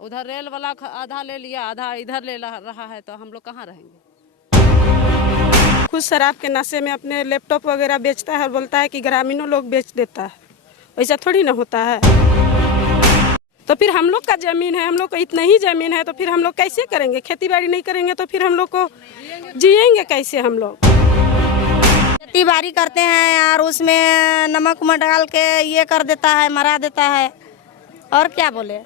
उधर रेल वाला आधा ले लिया, आधा इधर ले रहा है, तो हम लोग कहाँ रहेंगे। खुद शराब के नशे में अपने लैपटॉप वगैरह बेचता है और बोलता है कि ग्रामीणों लोग बेच देता है। वैसा थोड़ी ना होता है। तो फिर हम लोग का जमीन है, हम लोग को इतना ही जमीन है, तो फिर हम लोग कैसे करेंगे? खेती बाड़ी नहीं करेंगे तो फिर हम लोग को जिएंगे कैसे हम लोग? खेती बाड़ी करते हैं और उसमें नमक उमक डाल के ये कर देता है, मरा देता है, और क्या बोले।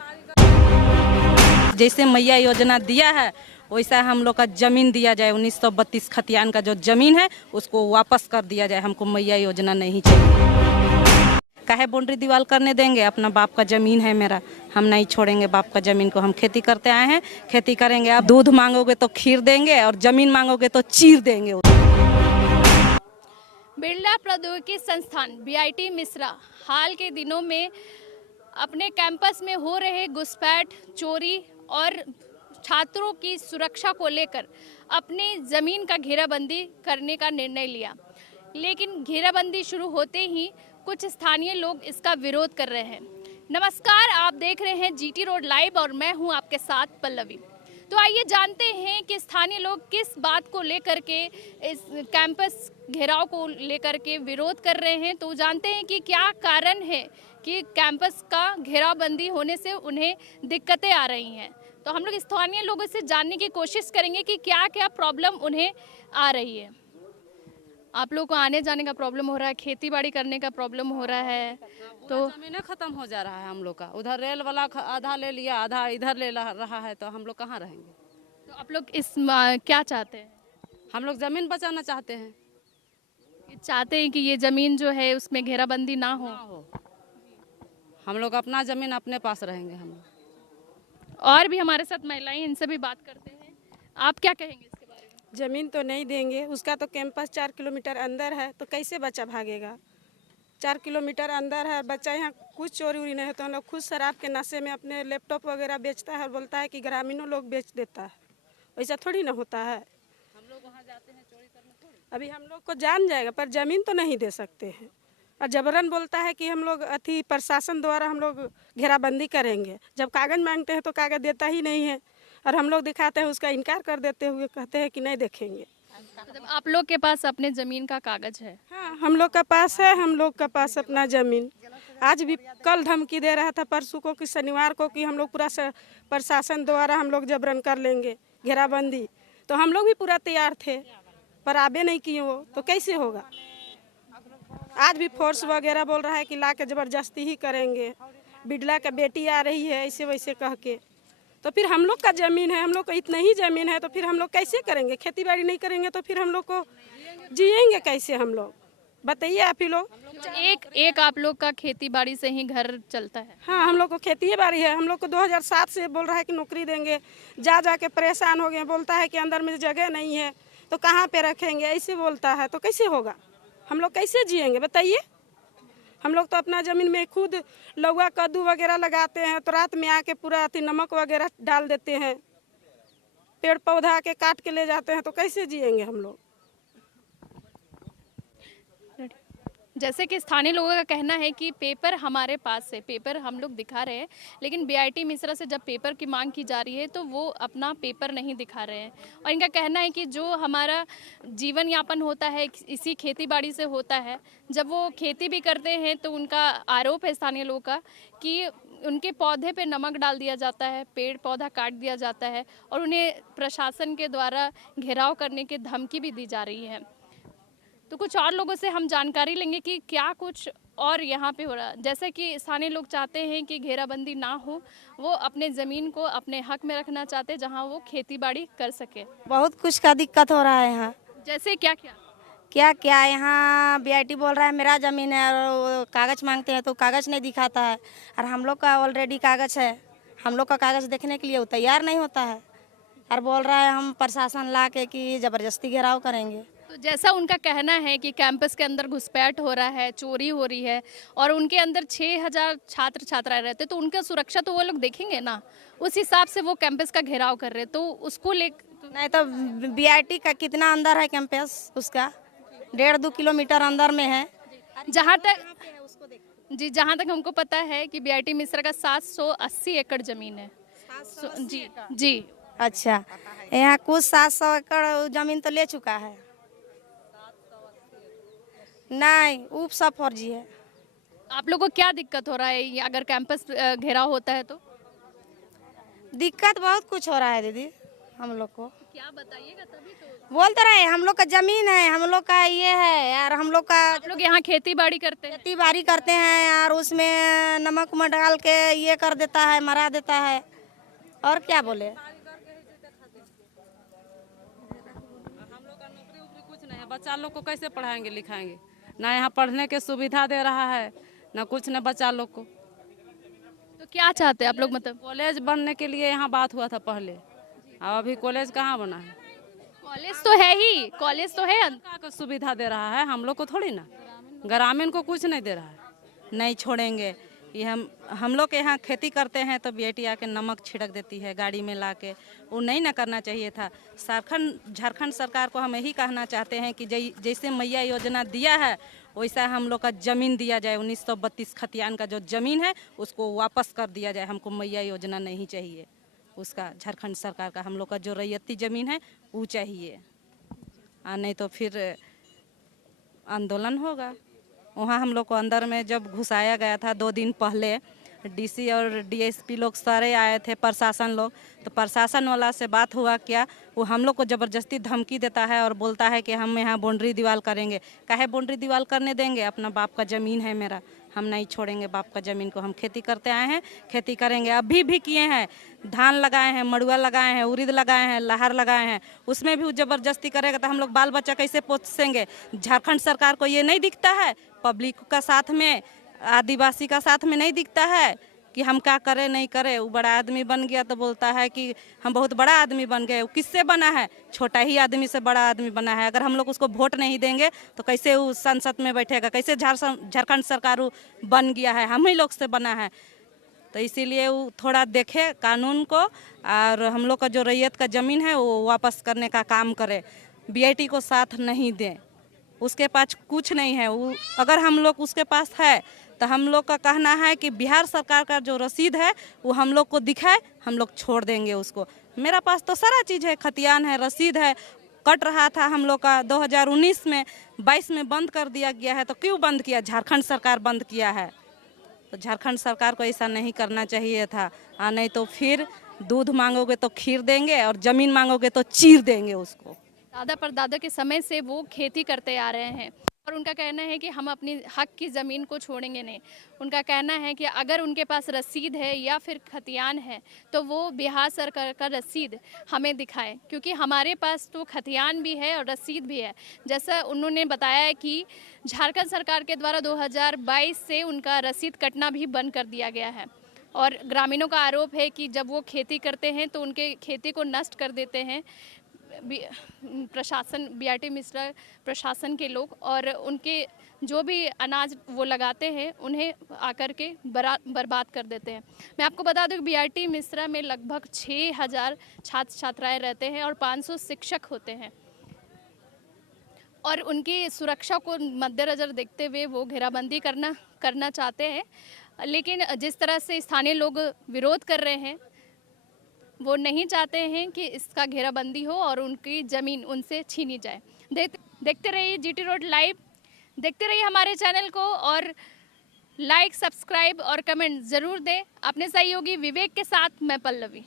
जैसे मैया योजना दिया है वैसा हम लोग का जमीन दिया जाए। 1932 खतियान का जो जमीन है उसको वापस कर दिया जाए। हमको मैया योजना नहीं चाहिए। काहे बाउंड्री दीवार करने देंगे? अपना बाप का जमीन है मेरा, हम नहीं छोड़ेंगे बाप का जमीन को। हम खेती करते आए हैं, खेती करेंगे। आप दूध मांगोगे तो खीर देंगे और जमीन मांगोगे तो चीर देंगे। बिरला प्रौद्योगिकी संस्थान बीआईटी मिश्रा हाल के दिनों में अपने कैंपस में हो रहे घुसपैठ, चोरी और छात्रों की सुरक्षा को लेकर अपनी ज़मीन का घेराबंदी करने का निर्णय लिया। लेकिन घेराबंदी शुरू होते ही कुछ स्थानीय लोग इसका विरोध कर रहे हैं। नमस्कार, आप देख रहे हैं जीटी रोड लाइव और मैं हूं आपके साथ पल्लवी। तो आइए जानते हैं कि स्थानीय लोग किस बात को लेकर के इस कैंपस घेराव को लेकर के विरोध कर रहे हैं। तो जानते हैं कि क्या कारण है कि कैंपस का घेराबंदी होने से उन्हें दिक्कतें आ रही हैं। तो हम लोग स्थानीय लोगों से जानने की कोशिश करेंगे कि क्या क्या प्रॉब्लम उन्हें आ रही है। आप लोग को आने जाने का प्रॉब्लम हो रहा है, खेती बाड़ी करने का प्रॉब्लम हो रहा है, तो जमीन खत्म हो जा रहा है हम लोग का। उधर रेल वाला आधा ले लिया, आधा इधर ले रहा है, तो हम लोग कहाँ रहेंगे। तो आप लोग इस क्या चाहते हैं? हम लोग जमीन बचाना चाहते हैं। चाहते हैं कि ये जमीन जो है उसमें घेराबंदी ना हो। हम लोग अपना जमीन अपने पास रहेंगे। हम लोग और भी हमारे साथ महिलाएं, इनसे भी बात करते हैं। आप क्या कहेंगे इसके बारे में? जमीन तो नहीं देंगे, उसका तो कैंपस 4 किलोमीटर अंदर है, तो कैसे बच्चा भागेगा? 4 किलोमीटर अंदर है, बच्चा यहाँ कुछ चोरी उरी नहीं होता। हम लोग खुद शराब के नशे में अपने लैपटॉप वगैरह बेचता है और बोलता है कि ग्रामीणों लोग बेच देता है। वैसा थोड़ी ना होता है। हम लोग वहाँ जाते हैं चोरी करने थोड़ी। अभी हम लोग को जान जाएगा, पर जमीन तो नहीं दे सकते हैं। और जबरन बोलता है कि हम लोग अति प्रशासन द्वारा हम लोग घेराबंदी करेंगे। जब कागज मांगते हैं तो कागज देता ही नहीं है, और हम लोग दिखाते हैं उसका इनकार कर देते हुए कहते हैं कि नहीं देखेंगे। मतलब आप लोग के पास अपने जमीन का कागज है? हाँ, हम लोग का पास है, हम लोग का पास अपना जमीन। आज भी कल धमकी दे रहा था परसों को कि शनिवार को कि हम लोग पूरा प्रशासन द्वारा हम लोग जबरन कर लेंगे घेराबंदी। तो हम लोग भी पूरा तैयार थे, पर आबे नहीं किए वो, तो कैसे होगा। आज भी फोर्स वगैरह बोल रहा है कि ला के जबरदस्ती ही करेंगे। बिड़ला का बेटी आ रही है ऐसे वैसे कह के। तो फिर हम लोग का ज़मीन है, हम लोग को इतना ही ज़मीन है, तो फिर हम लोग कैसे करेंगे? खेती बाड़ी नहीं करेंगे तो फिर हम लोग को जिएंगे कैसे हम लोग? बताइए आप ही लोग। एक आप लोग का खेती बाड़ी से ही घर चलता है? हाँ, हम लोग को खेती बाड़ी है। हम लोग को 2007 से बोल रहा है कि नौकरी देंगे, जा जा के परेशान हो गए। बोलता है कि अंदर में जगह नहीं है तो कहाँ पे रखेंगे, ऐसे बोलता है। तो कैसे होगा? हम लोग कैसे जिएंगे बताइए? हम लोग तो अपना ज़मीन में खुद लौका कद्दू वगैरह लगाते हैं, तो रात में आके पूरा अति नमक वगैरह डाल देते हैं। पेड़ पौधा के काट के ले जाते हैं, तो कैसे जिएंगे हम लोग? जैसे कि स्थानीय लोगों का कहना है कि पेपर हमारे पास है, पेपर हम लोग दिखा रहे हैं, लेकिन बीआईटी मिश्रा से जब पेपर की मांग की जा रही है तो वो अपना पेपर नहीं दिखा रहे हैं। और इनका कहना है कि जो हमारा जीवन यापन होता है इसी खेती बाड़ी से होता है। जब वो खेती भी करते हैं तो उनका आरोप है स्थानीय लोगों का कि उनके पौधे पे नमक डाल दिया जाता है, पेड़ पौधा काट दिया जाता है और उन्हें प्रशासन के द्वारा घेराव करने की धमकी भी दी जा रही है। तो कुछ और लोगों से हम जानकारी लेंगे कि क्या कुछ और यहाँ पे हो रहा है। जैसे कि स्थानीय लोग चाहते हैं कि घेराबंदी ना हो, वो अपने ज़मीन को अपने हक में रखना चाहते हैं जहाँ वो खेती बाड़ी कर सके। बहुत कुछ का दिक्कत हो रहा है यहाँ। जैसे क्या क्या? क्या क्या यहाँ बीआईटी बोल रहा है मेरा ज़मीन है, और कागज़ मांगते हैं तो कागज़ नहीं दिखाता है। और हम लोग का ऑलरेडी कागज़ है, हम लोग का कागज़ देखने के लिए वो तैयार नहीं होता है, और बोल रहा है हम प्रशासन ला के कि ज़बरदस्ती घेराव करेंगे। तो जैसा उनका कहना है कि कैंपस के अंदर घुसपैठ हो रहा है, चोरी हो रही है और उनके अंदर 6000 छात्र छात्राएं रहते, तो उनका सुरक्षा तो वो लोग देखेंगे ना, उस हिसाब से वो कैंपस का घेराव कर रहे हैं। तो उसको ले नहीं तो बीआईटी का कितना अंदर है कैंपस, उसका 1.5-2 किलोमीटर अंदर में है। जहाँ तक हमको पता है कि बीआईटी मिश्रा का 780 एकड़ जमीन है। जी जी। अच्छा, यहाँ कुछ 700 एकड़ जमीन तो ले चुका है। नहीं, ऊप सब फर्जी है। आप लोग को क्या दिक्कत हो रहा है ये अगर कैंपस घेराव होता है तो? दिक्कत बहुत कुछ हो रहा है दीदी हम लोग को। क्या बताइएगा तभी तो। बोलते रहे हम लोग का जमीन है, हम लोग का ये है यार, हम लोग का आप लोग यहाँ खेती बाड़ी करते हैं? खेती बाड़ी करते हैं यार, उसमें नमक उमक डाल के ये कर देता है, मरा देता है, और क्या बोले। हम लोग का नौकरी उकरी कुछ नहीं है, बच्चा लोग को कैसे पढ़ाएंगे लिखाएंगे? ना यहाँ पढ़ने के सुविधा दे रहा है, ना कुछ, ना बच्चा लोग को। तो क्या चाहते हैं आप लोग? मतलब कॉलेज बनने के लिए यहाँ बात हुआ था पहले, अब अभी कॉलेज कहाँ बना है? कॉलेज तो है ही, कॉलेज तो है। का सुविधा दे रहा है, हम लोग को थोड़ी ना, ग्रामीण को कुछ नहीं दे रहा है। नहीं छोड़ेंगे। ये हम लोग के यहाँ खेती करते हैं तो बीआईटी आके नमक छिड़क देती है गाड़ी में ला के, वो नहीं ना करना चाहिए था। झारखंड सरकार को हम यही कहना चाहते हैं कि जैसे मैया योजना दिया है वैसा हम लोग का ज़मीन दिया जाए। 1932 खतियान का जो ज़मीन है उसको वापस कर दिया जाए। हमको मैया योजना नहीं चाहिए उसका, झारखंड सरकार का। हम लोग का जो रैयती ज़मीन है वो चाहिए, नहीं तो फिर आंदोलन होगा। वहाँ हम लोग को अंदर में जब घुसाया गया था 2 दिन पहले, डीसी और डीएसपी लोग सारे आए थे, प्रशासन लोग, तो प्रशासन वाला से बात हुआ क्या, वो हम लोग को ज़बरदस्ती धमकी देता है और बोलता है कि हम यहाँ बाउंड्री दीवार करेंगे। काहे बाउंड्री दीवार करने देंगे? अपना बाप का ज़मीन है मेरा, हम नहीं छोड़ेंगे बाप का ज़मीन को। हम खेती करते आए हैं, खेती करेंगे, अभी भी किए हैं। धान लगाए हैं, मड़ुआ लगाए हैं, उड़द लगाए हैं, लहर लगाए हैं, उसमें भी वो ज़बरदस्ती करेगा तो हम लोग बाल बच्चा कैसे पोसेंगे? झारखंड सरकार को ये नहीं दिखता है? पब्लिक का साथ में, आदिवासी का साथ में नहीं दिखता है कि हम क्या करें नहीं करें? वो बड़ा आदमी बन गया तो बोलता है कि हम बहुत बड़ा आदमी बन गए। वो किससे बना है? छोटा ही आदमी से बड़ा आदमी बना है। अगर हम लोग उसको वोट नहीं देंगे तो कैसे वो संसद में बैठेगा? कैसे झारखंड सरकार बन गया है? हम ही लोग से बना है। तो इसीलिए वो थोड़ा देखे कानून को, और हम लोग का जो रैयत का ज़मीन है वो वापस करने का काम करे। बीआईटी को साथ नहीं दें, उसके पास कुछ नहीं है। वो अगर हम लोग उसके पास है तो हम लोग का कहना है कि बिहार सरकार का जो रसीद है वो हम लोग को दिखाए, हम लोग छोड़ देंगे उसको। मेरा पास तो सारा चीज़ है, खतियान है, रसीद है। कट रहा था हम लोग का 2019 में, 22 में बंद कर दिया गया है। तो क्यों बंद किया? झारखंड सरकार बंद किया है। तो झारखंड सरकार को ऐसा नहीं करना चाहिए था। नहीं तो फिर दूध मांगोगे तो खीर देंगे और ज़मीन मांगोगे तो चीर देंगे उसको। दादा परदादा के समय से वो खेती करते आ रहे हैं और उनका कहना है कि हम अपनी हक की ज़मीन को छोड़ेंगे नहीं। उनका कहना है कि अगर उनके पास रसीद है या फिर खतियान है तो वो बिहार सरकार का रसीद हमें दिखाएं, क्योंकि हमारे पास तो खतियान भी है और रसीद भी है। जैसा उन्होंने बताया कि झारखंड सरकार के द्वारा 2022 से उनका रसीद कटना भी बंद कर दिया गया है। और ग्रामीणों का आरोप है कि जब वो खेती करते हैं तो उनके खेती को नष्ट कर देते हैं प्रशासन, बीआईटी मिश्रा प्रशासन के लोग, और उनके जो भी अनाज वो लगाते हैं उन्हें आकर के बर्बाद कर देते हैं। मैं आपको बता दूं कि बीआईटी मिश्रा में लगभग 6000 छात्र छात्राएं रहते हैं और 500 शिक्षक होते हैं, और उनकी सुरक्षा को मद्देनजर देखते हुए वो घेराबंदी करना चाहते हैं। लेकिन जिस तरह से स्थानीय लोग विरोध कर रहे हैं, वो नहीं चाहते हैं कि इसका घेराबंदी हो और उनकी ज़मीन उनसे छीनी जाए। देखते रहिए जीटी रोड लाइव, देखते रहिए हमारे चैनल को, और लाइक, सब्सक्राइब और कमेंट ज़रूर दें। अपने सहयोगी विवेक के साथ मैं पल्लवी।